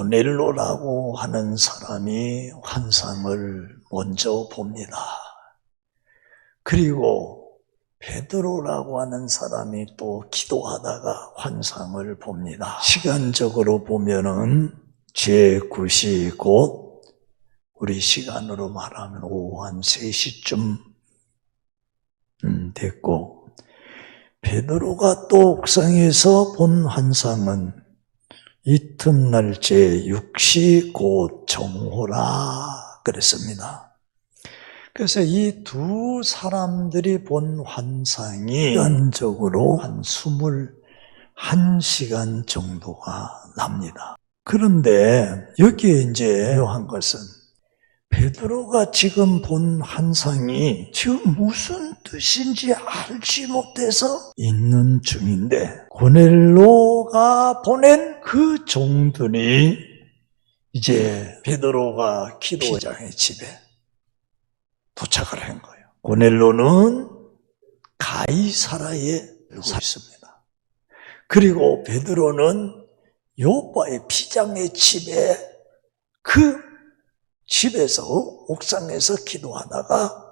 고넬로라고 하는 사람이 환상을 먼저 봅니다. 그리고 베드로라고 하는 사람이 또 기도하다가 환상을 봅니다. 시간적으로 보면은 제9시 곧 우리 시간으로 말하면 오후 한 3시쯤 됐고, 베드로가 또 옥상에서 본 환상은 이튿날 제6시 곧 정오라 그랬습니다. 그래서 이 두 사람들이 본 환상이 시간적으로 한 21시간 정도가 납니다. 그런데 여기에 이제 묘한 것은 베드로가 지금 본 환상이 지금 무슨 뜻인지 알지 못해서 있는 중인데, 고넬로가 보낸 그 종들이 이제 베드로가 기도장의 집에 도착을 한 거예요. 고넬로는 가이사라에 살고 있습니다. 그리고 베드로는 요바의 피장의 집에 그 집에서 옥상에서 기도하다가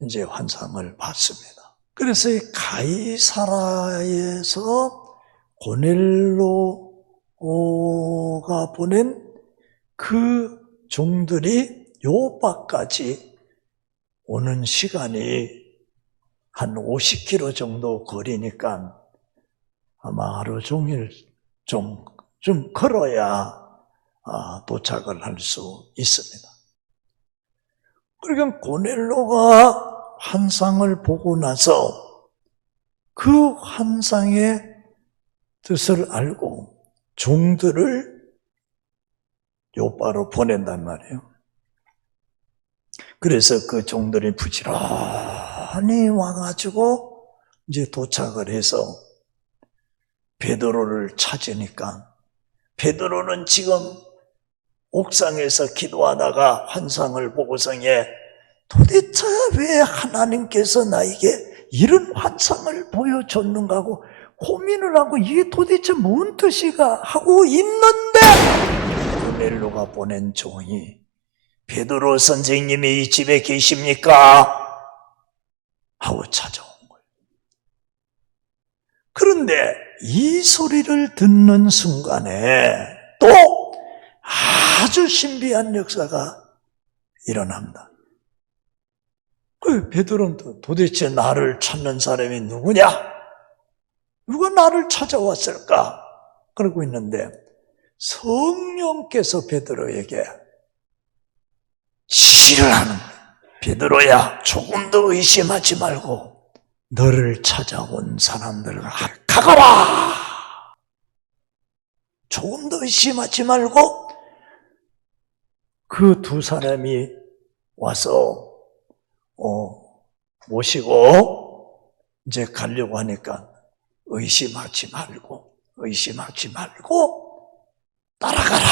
이제 환상을 봤습니다. 그래서 이 가이사라에서 고넬로가 보낸 그 종들이 요바까지 오는 시간이 한 50km 정도 거리니까 아마 하루 종일 좀 걸어야 도착을 할 수 있습니다. 그러니까 고넬로가 환상을 보고 나서 그 환상의 뜻을 알고 종들을 요바로 보낸단 말이에요. 그래서 그 종들이 부지런히 와가지고 이제 도착을 해서 베드로를 찾으니까, 베드로는 지금 옥상에서 기도하다가 환상을 보고서에 도대체 왜 하나님께서 나에게 이런 환상을 보여줬는가 하고 고민을 하고 이게 도대체 뭔 뜻이가 하고 있는데, 고넬로가 보낸 종이 베드로 선생님이 이 집에 계십니까? 하고 찾아온 거예요. 그런데 이 소리를 듣는 순간에 또 아주 신비한 역사가 일어납니다. 그 베드로는 도대체 나를 찾는 사람이 누구냐? 누가 나를 찾아왔을까? 그러고 있는데 성령께서 베드로에게 지시를 하는 거예요. 베드로야, 조금 더 의심하지 말고 너를 찾아온 사람들과 가거라. 조금 더 의심하지 말고 그 두 사람이 와서 모시고 이제 가려고 하니까 의심하지 말고 따라가라.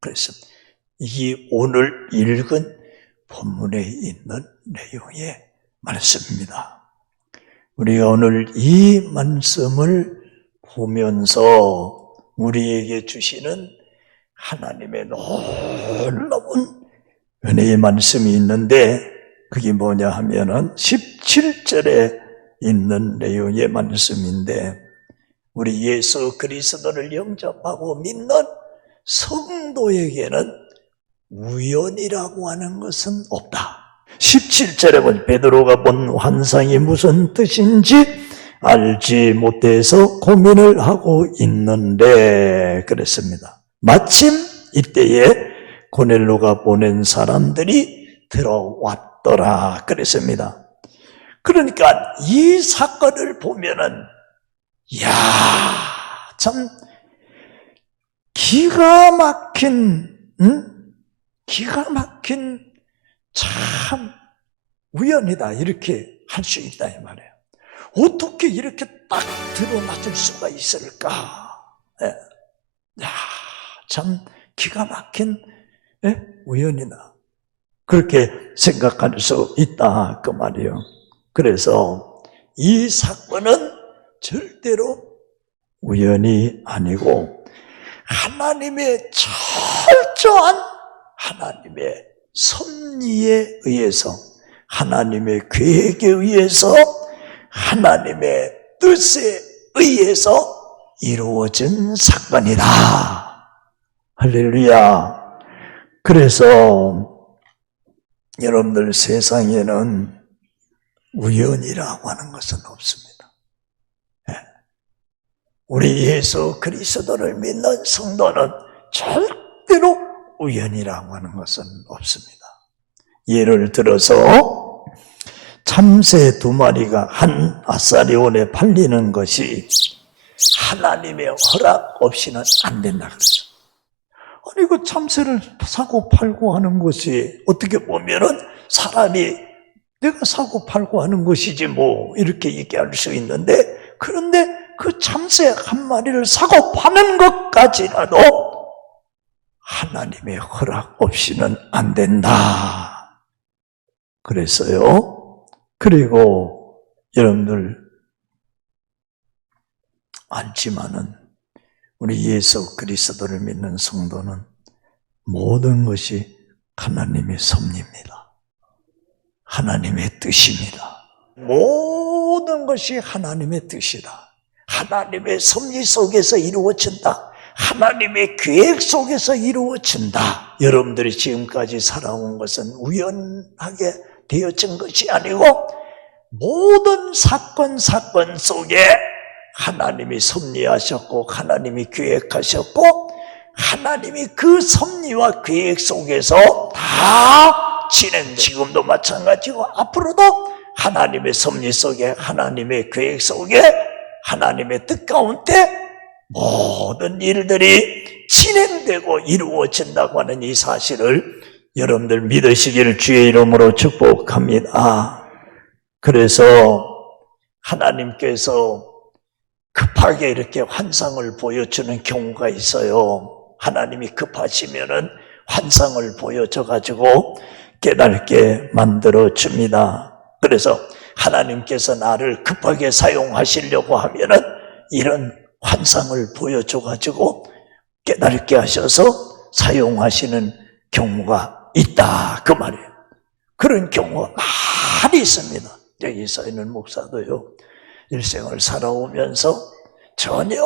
그래서 이게 오늘 읽은 본문에 있는 내용의 말씀입니다. 우리가 오늘 이 말씀을 보면서 우리에게 주시는 하나님의 놀라운 은혜의 말씀이 있는데, 그게 뭐냐 하면은 17절에 있는 내용의 말씀인데, 우리 예수 그리스도를 영접하고 믿는 성도에게는 우연이라고 하는 것은 없다. 17절에 보니 베드로가 본 환상이 무슨 뜻인지 알지 못해서 고민을 하고 있는데 그랬습니다. 마침 이때에 고넬로가 보낸 사람들이 들어왔더라 그랬습니다. 그러니까 이 사건을 보면은 참 기가 막힌 참 우연이다 이렇게 할 수 있다 이 말이에요. 어떻게 이렇게 딱 들어맞을 수가 있을까? 참 기가 막힌 우연이다. 그렇게 생각할 수 있다 그 말이에요. 그래서 이 사건은 절대로 우연이 아니고 하나님의 철저한 하나님의 섭리에 의해서, 하나님의 계획에 의해서, 하나님의 뜻에 의해서 이루어진 사건이다. 할렐루야. 그래서 여러분들, 세상에는 우연이라고 하는 것은 없습니다. 우리 예수 그리스도를 믿는 성도는 절대로 우연이라고 하는 것은 없습니다. 예를 들어서 참새 2마리가 한 아사리온에 팔리는 것이 하나님의 허락 없이는 안 된다 그랬어요. 아니, 그 참새를 사고 팔고 하는 것이 어떻게 보면은 사람이 내가 사고 팔고 하는 것이지 뭐 이렇게 얘기할 수 있는데, 그런데 그 참새 한 마리를 사고 파는 것까지라도 하나님의 허락 없이는 안 된다. 그래서요. 그리고 여러분들 알지만은 우리 예수 그리스도를 믿는 성도는 모든 것이 하나님의 섭리입니다. 하나님의 뜻입니다. 모든 것이 하나님의 뜻이다. 하나님의 섭리 속에서 이루어진다. 하나님의 계획 속에서 이루어진다. 여러분들이 지금까지 살아온 것은 우연하게 되어진 것이 아니고 모든 사건 속에 하나님이 섭리하셨고 하나님이 계획하셨고 하나님이 그 섭리와 계획 속에서 다 진행돼. 지금도 마찬가지고 앞으로도 하나님의 섭리 속에, 하나님의 계획 속에, 하나님의 뜻 가운데 모든 일들이 진행되고 이루어진다고 하는 이 사실을 여러분들 믿으시기를 주의 이름으로 축복합니다. 그래서 하나님께서 급하게 이렇게 환상을 보여주는 경우가 있어요. 하나님이 급하시면은 환상을 보여줘가지고 깨닫게 만들어줍니다. 그래서 하나님께서 나를 급하게 사용하시려고 하면은 이런 환상을 보여줘가지고 깨닫게 하셔서 사용하시는 경우가 있다, 그 말이에요. 그런 경우가 많이 있습니다. 여기서 있는 목사도요, 일생을 살아오면서 전혀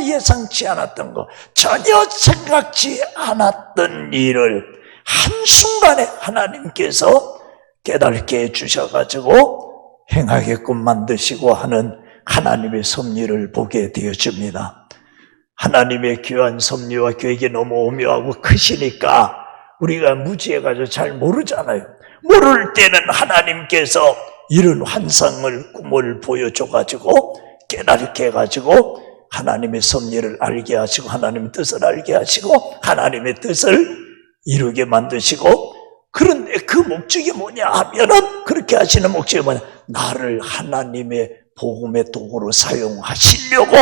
예상치 않았던 것, 전혀 생각지 않았던 일을 한순간에 하나님께서 깨닫게 해주셔가지고 행하게끔 만드시고 하는 하나님의 섭리를 보게 되어집니다. 하나님의 귀한 섭리와 계획이 너무 오묘하고 크시니까 우리가 무지해가지고 잘 모르잖아요. 모를 때는 하나님께서 이런 환상을, 꿈을 보여줘가지고 깨닫게 해가지고 하나님의 섭리를 알게 하시고 하나님의 뜻을 알게 하시고 하나님의 뜻을 이루게 만드시고, 그런데 그 목적이 뭐냐 하면은, 그렇게 하시는 목적이 뭐냐, 나를 하나님의 복음의 도구로 사용하시려고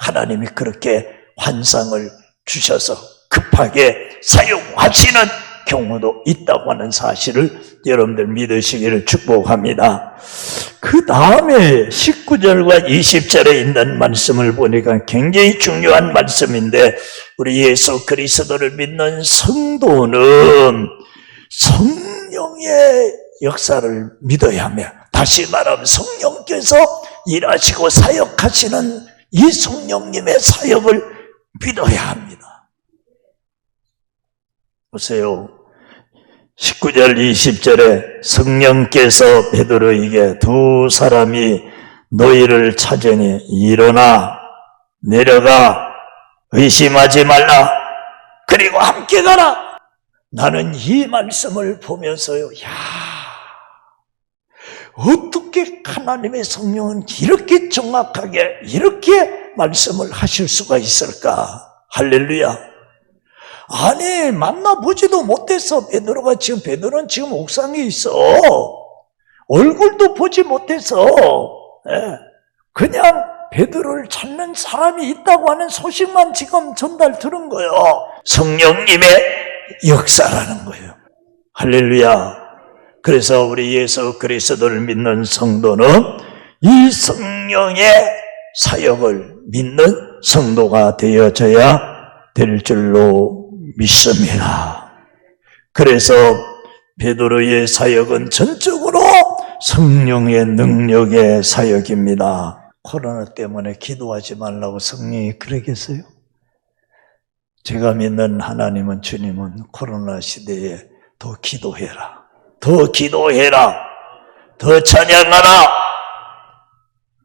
하나님이 그렇게 환상을 주셔서 급하게 사용하시는 경우도 있다고 하는 사실을 여러분들 믿으시기를 축복합니다. 그 다음에 19절과 20절에 있는 말씀을 보니까 굉장히 중요한 말씀인데, 우리 예수 그리스도를 믿는 성도는 성령의 역사를 믿어야 하며, 다시 말하면 성령께서 일하시고 사역하시는 이 성령님의 사역을 믿어야 합니다. 보세요. 19절 20절에 성령께서 베드로에게 두 사람이 너희를 찾으니 일어나 내려가 의심하지 말라. 그리고 함께 가라. 나는 이 말씀을 보면서요, 어떻게 하나님의 성령은 이렇게 정확하게 이렇게 말씀을 하실 수가 있을까? 할렐루야. 아니, 만나보지도 못했어. 베드로는 지금 옥상에 있어. 얼굴도 보지 못해서 그냥 베드로를 찾는 사람이 있다고 하는 소식만 지금 전달 들은 거예요. 성령님의 역사라는 거예요. 할렐루야. 그래서 우리 예수 그리스도를 믿는 성도는 이 성령의 사역을 믿는 성도가 되어져야 될 줄로 믿습니다. 그래서 베드로의 사역은 전적으로 성령의 능력의 사역입니다. 코로나 때문에 기도하지 말라고 성령이 그러겠어요? 제가 믿는 하나님은, 주님은 코로나 시대에 더 기도해라, 더 기도해라, 더 찬양하라.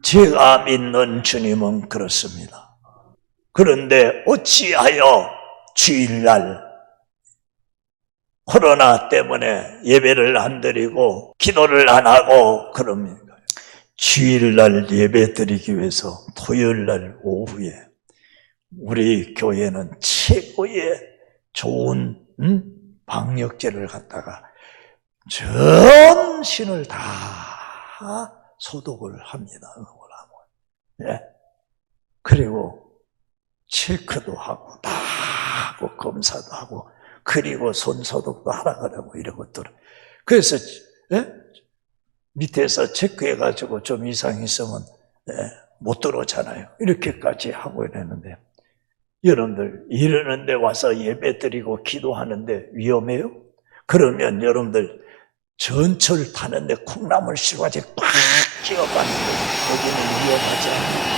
제가 믿는 주님은 그렇습니다. 그런데 어찌하여 주일날 코로나 때문에 예배를 안 드리고 기도를 안 하고 그럽니까? 주일날 예배 드리기 위해서 토요일날 오후에 우리 교회는 최고의 좋은 방역제를 갖다가 전 신을 다 소독을 합니다. 예. 그리고 체크도 하고 다 하고 검사도 하고 그리고 손 소독도 하라 그러고 이러고 또 그래서 예? 밑에서 체크해가지고 좀 이상 있으면 예, 못 들어오잖아요. 이렇게까지 하고 이랬는데 여러분들 이러는데 와서 예배 드리고 기도하는데 위험해요? 그러면 여러분들 전철 타는데 콩나물 실과지 꽉 끼워봤는데 거기는 위험하지 않아요.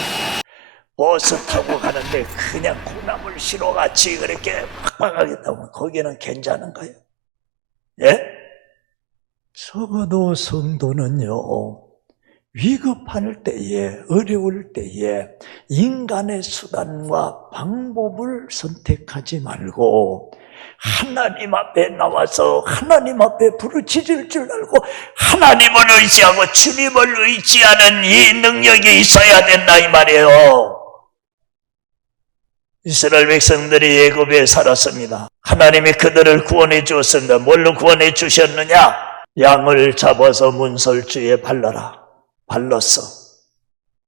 버스 타고 가는데 그냥 콩나물 실어같이 그렇게 빡빡하게 타면 거기는 괜찮은가요? 예? 적어도 성도는요, 위급할 때에, 어려울 때에 인간의 수단과 방법을 선택하지 말고 하나님 앞에 나와서 하나님 앞에 부르짖을 줄 알고 하나님을 의지하고 주님을 의지하는 이 능력이 있어야 된다 이 말이에요. 이스라엘 백성들이 애굽에 살았습니다. 하나님이 그들을 구원해 주었습니다. 뭘로 구원해 주셨느냐? 양을 잡아서 문설주에 발라라. 발랐어.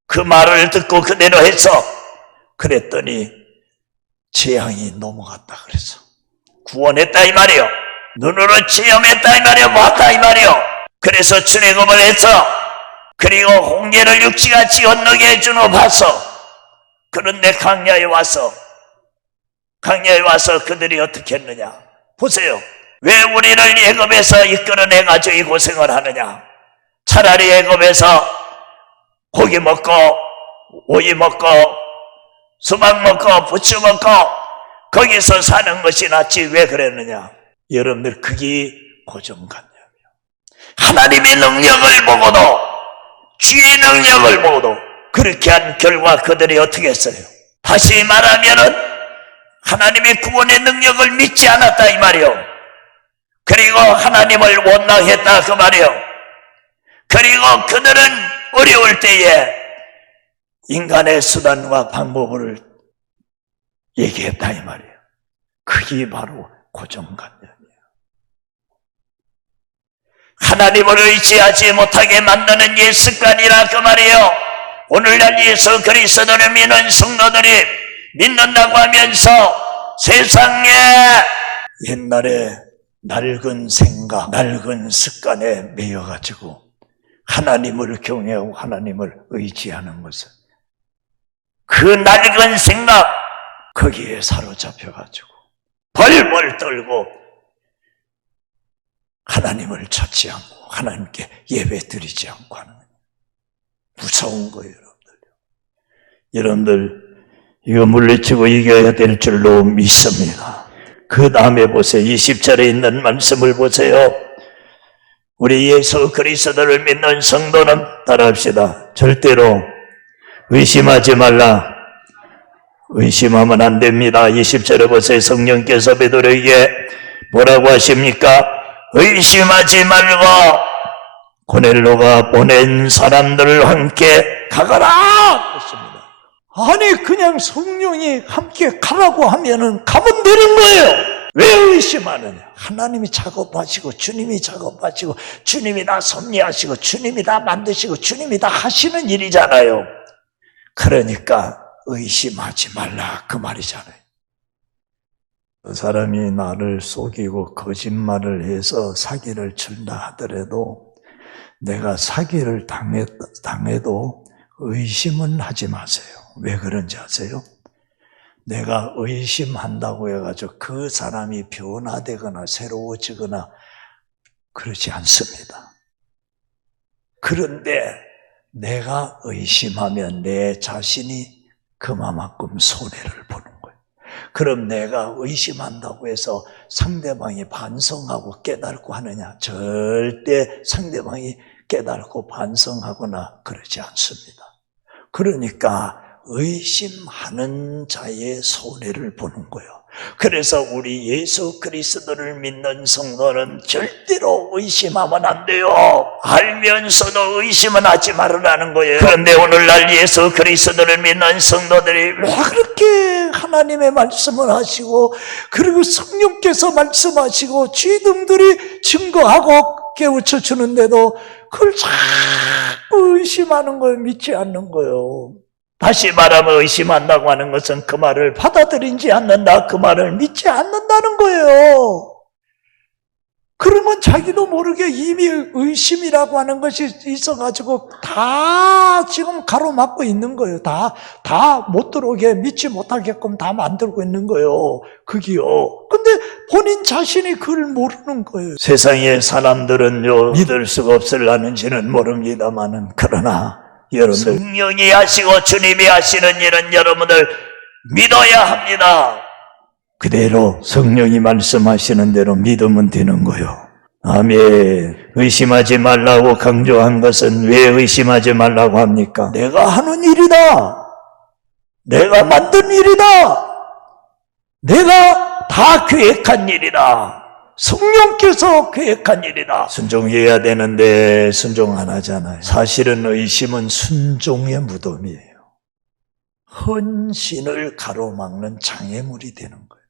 그 말을 듣고 그대로 해서 그랬더니 재앙이 넘어갔다 그래서 구원했다 이 말이요. 눈으로 체험했다 이 말이요. 봤다 이 말이요. 그래서 출애굽을 해서 그리고 홍해를 육지같이 건너게 해주는 거 봤어. 그런데 강야에 와서 그들이 어떻게 했느냐 보세요. 왜 우리를 애굽에서 이끌어내가지고 이 고생을 하느냐. 차라리 애굽에서 고기 먹고 오이 먹고 수박 먹고 부추 먹고 거기서 사는 것이 낫지 왜 그랬느냐. 여러분들 그게 고정관념이에요. 하나님의 능력을 보고도 주의 능력을 보고도 그렇게 한 결과 그들이 어떻게 했어요? 다시 말하면은 하나님의 구원의 능력을 믿지 않았다 이 말이요. 그리고 하나님을 원망했다 그 말이요. 그리고 그들은 어려울 때에 인간의 수단과 방법을 얘기했다 이 말이에요. 그게 바로 고정관념이에요. 하나님을 의지하지 못하게 만드는 이 습관이라 그 말이에요. 오늘날 예수 그리스도를 믿는 성도들이 믿는다고 하면서 세상에 옛날에 낡은 생각, 낡은 습관에 매여가지고 하나님을 경외하고 하나님을 의지하는 것은 그 낡은 생각 거기에 사로잡혀가지고 벌벌 떨고 하나님을 찾지 않고 하나님께 예배 드리지 않고 하는 거예요. 무서운 거예요. 여러분들 이거 물리치고 이겨야 될 줄로 믿습니다. 그 다음에 보세요. 20절에 있는 말씀을 보세요. 우리 예수 그리스도를 믿는 성도는 따라합시다. 절대로 의심하지 말라. 의심하면 안 됩니다. 20절에 보세요. 성령께서 베드로에게 뭐라고 하십니까? 의심하지 말고 고넬로가 보낸 사람들을 함께 가거라 그랬습니다. 아니 그냥 성령이 함께 가라고 하면은 가면 되는 거예요. 왜 의심하느냐? 하나님이 작업하시고 주님이 작업하시고 주님이 다 섭리하시고 주님이 다 만드시고 주님이 다 하시는 일이잖아요. 그러니까 의심하지 말라 그 말이잖아요. 그 사람이 나를 속이고 거짓말을 해서 사기를 친다 하더라도 내가 사기를 당해도 의심은 하지 마세요. 왜 그런지 아세요? 내가 의심한다고 해가지고 그 사람이 변화되거나 새로워지거나 그렇지 않습니다. 그런데 내가 의심하면 내 자신이 그만큼 손해를 보는 거예요. 그럼 내가 의심한다고 해서 상대방이 반성하고 깨닫고 하느냐? 절대 상대방이 깨닫고 반성하거나 그러지 않습니다. 그러니까 의심하는 자의 손해를 보는 거예요. 그래서 우리 예수 그리스도를 믿는 성도는 절대로 의심하면 안 돼요. 알면서도 의심은 하지 말으라는 거예요. 그런데 오늘날 예수 그리스도를 믿는 성도들이 왜 그렇게 하나님의 말씀을 하시고 그리고 성령께서 말씀하시고 죄등들이 증거하고 깨우쳐 주는데도 그걸 자꾸 의심하는 거예요. 믿지 않는 거예요. 다시 말하면 의심한다고 하는 것은 그 말을 받아들이지 않는다, 그 말을 믿지 않는다는 거예요. 그러면 자기도 모르게 이미 의심이라고 하는 것이 있어가지고 다 지금 가로막고 있는 거예요. 다 못 들어오게, 믿지 못하게끔 다 만들고 있는 거예요. 그게요. 근데 본인 자신이 그걸 모르는 거예요. 세상의 사람들은요, 믿을 수가 없을라는지는 모릅니다만은, 그러나 여러분들 성령이 하시고 주님이 하시는 일은 여러분들 믿어야 합니다. 그대로 성령이 말씀하시는 대로 믿으면 되는 거예요. 아멘. 의심하지 말라고 강조한 것은 왜 의심하지 말라고 합니까? 내가 하는 일이다. 내가 만든 일이다. 내가 다 계획한 일이다. 성령께서 계획한 일이다. 순종해야 되는데 순종 안 하잖아요. 사실은 의심은 순종의 무덤이에요. 헌신을 가로막는 장애물이 되는 거예요.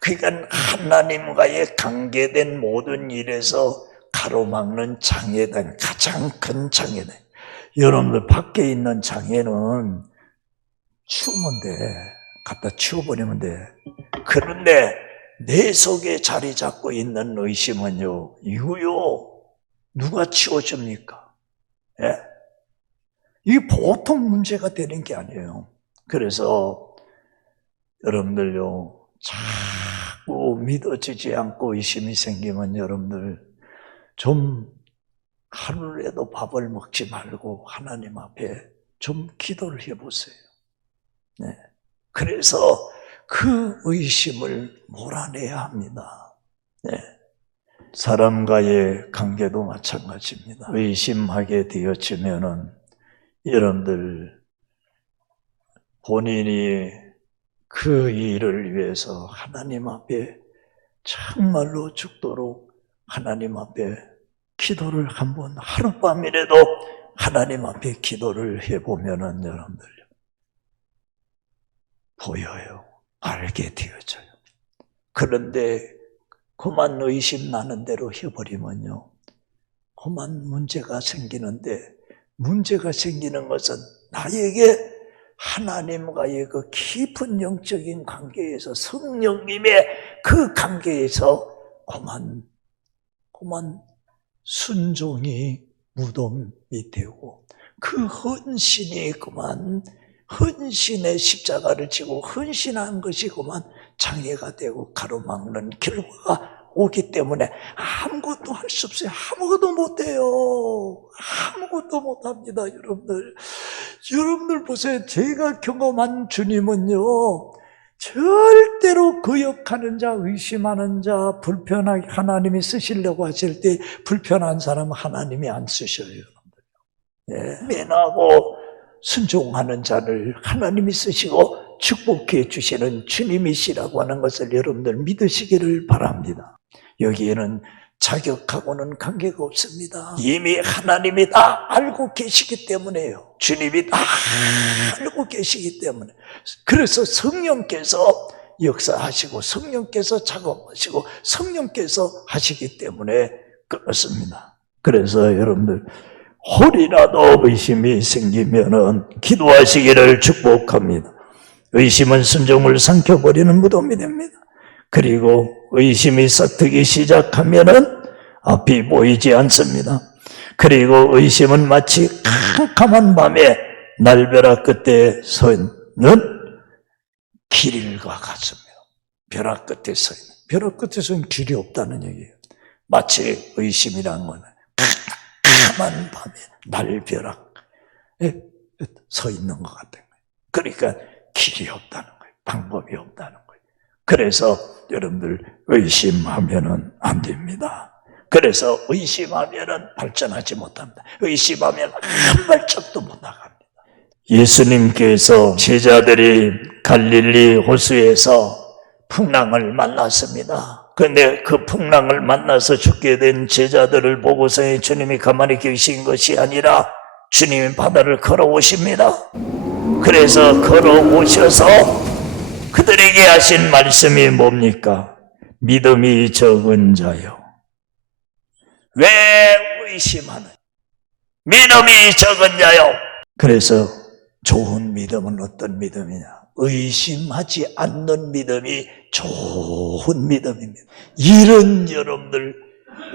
그러니까 하나님과의 관계된 모든 일에서 가로막는 장애다. 가장 큰 장애다. 여러분들 밖에 있는 장애는 치우면 돼. 갖다 치워버리면 돼. 그런데 내 속에 자리 잡고 있는 의심은요, 이거요, 누가 치워줍니까? 예? 이게 보통 문제가 되는 게 아니에요. 그래서 여러분들요, 자꾸 믿어지지 않고 의심이 생기면 여러분들 좀 하루라도 밥을 먹지 말고 하나님 앞에 좀 기도를 해보세요. 네. 그래서 그 의심을 몰아내야 합니다. 네. 사람과의 관계도 마찬가지입니다. 의심하게 되어지면은 여러분들 본인이 그 일을 위해서 하나님 앞에 정말로 죽도록 하나님 앞에 기도를 한번 하룻밤이라도 하나님 앞에 기도를 해보면은 여러분들 보여요. 알게 되어져요. 그런데 그만 의심 나는 대로 해버리면요, 그만 문제가 생기는데, 문제가 생기는 것은 나에게 하나님과의 그 깊은 영적인 관계에서, 성령님의 그 관계에서 그만 순종이 무덤이 되고, 그 헌신이 그만 헌신의 십자가를 지고 헌신한 것이 그만 장애가 되고 가로막는 결과가 오기 때문에 아무것도 할 수 없어요. 아무것도 못해요. 아무것도 못합니다. 여러분들 보세요. 제가 경험한 주님은요, 절대로 거역하는 자, 의심하는 자, 불편하게 하나님이 쓰시려고 하실 때 불편한 사람 하나님이 안 쓰셔요. 예, 면하고 순종하는 자를 하나님이 쓰시고 축복해 주시는 주님이시라고 하는 것을 여러분들 믿으시기를 바랍니다. 여기에는 자격하고는 관계가 없습니다. 이미 하나님이 다 알고 계시기 때문에요. 주님이 다 알고 계시기 때문에. 그래서 성령께서 역사하시고 성령께서 작업하시고 성령께서 하시기 때문에 그렇습니다. 그래서 여러분들 혹이라도 의심이 생기면은 기도하시기를 축복합니다. 의심은 순종을 삼켜버리는 무덤이 됩니다. 그리고 의심이 싹트기 시작하면은 앞이 보이지 않습니다. 그리고 의심은 마치 캄캄한 밤에 날벼락 끝에 서 있는 길과 같습니다. 벼락 끝에 서 있는. 벼락 끝에서는 길이 없다는 얘기예요. 마치 의심이라는 건 캄캄한 밤에 날벼락에 서 있는 것 같은 거예요. 그러니까 길이 없다는 거예요. 방법이 없다는 거예요. 그래서 여러분들 의심하면은 안 됩니다. 그래서 의심하면은 발전하지 못합니다. 의심하면 한 발짝도 못 나갑니다. 예수님께서 제자들이 갈릴리 호수에서 풍랑을 만났습니다. 그런데 그 풍랑을 만나서 죽게 된 제자들을 보고서 주님이 가만히 계신 것이 아니라 주님이 바다를 걸어오십니다. 그래서 걸어오셔서 그들에게 하신 말씀이 뭡니까? 믿음이 적은 자요, 왜 의심하는? 믿음이 적은 자요. 그래서 좋은 믿음은 어떤 믿음이냐? 의심하지 않는 믿음이 좋은 믿음입니다. 이런 여러분들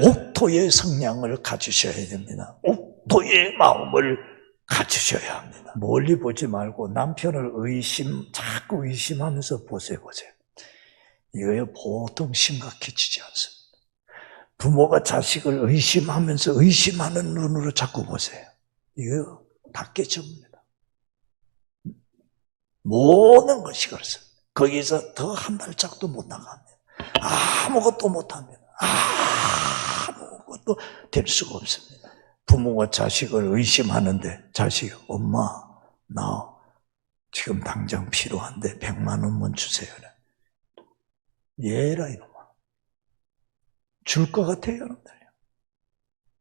옥토의 성량을 가지셔야 됩니다. 옥토의 마음을 가지셔야 합니다. 멀리 보지 말고 남편을 자꾸 의심하면서 보세요. 이거요 보통 심각해지지 않습니다. 부모가 자식을 의심하면서 의심하는 눈으로 자꾸 보세요. 이거 다 깨집니다. 모든 것이 그렇습니다. 거기서 더 한 발짝도 못 나갑니다. 아무것도 못합니다. 아무것도 될 수가 없습니다. 부모가 자식을 의심하는데 자식이 엄마 나 지금 당장 필요한데 100만 원만 주세요. 얘라 이놈아. 줄 것 같아요 여러분들?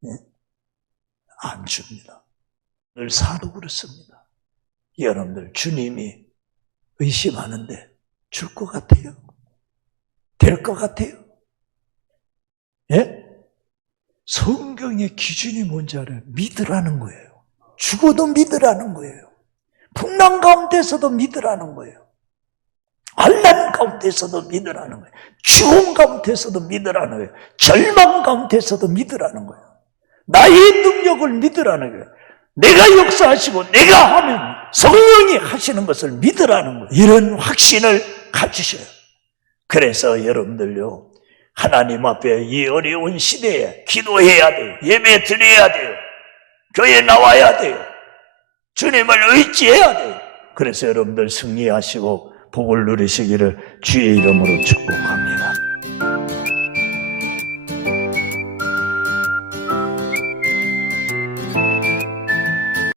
예? 안 줍니다. 늘 사도 그렇습니다. 여러분들 주님이 의심하는데 줄 것 같아요? 될 것 같아요? 예? 성경의 기준이 뭔지 알아요? 믿으라는 거예요. 죽어도 믿으라는 거예요. 풍랑 가운데서도 믿으라는 거예요. 환난 가운데서도 믿으라는 거예요. 죽음 가운데서도 믿으라는 거예요. 절망 가운데서도 믿으라는 거예요. 나의 능력을 믿으라는 거예요. 내가 역사하시고 내가 하면 성령이 하시는 것을 믿으라는 거예요. 이런 확신을 가지셔요. 그래서 여러분들요, 하나님 앞에 이 어려운 시대에 기도해야 돼요. 예배 드려야 돼요. 교회 나와야 돼요. 주님을 의지해야 돼요. 그래서 여러분들 승리하시고 복을 누리시기를 주의 이름으로 축복합니다.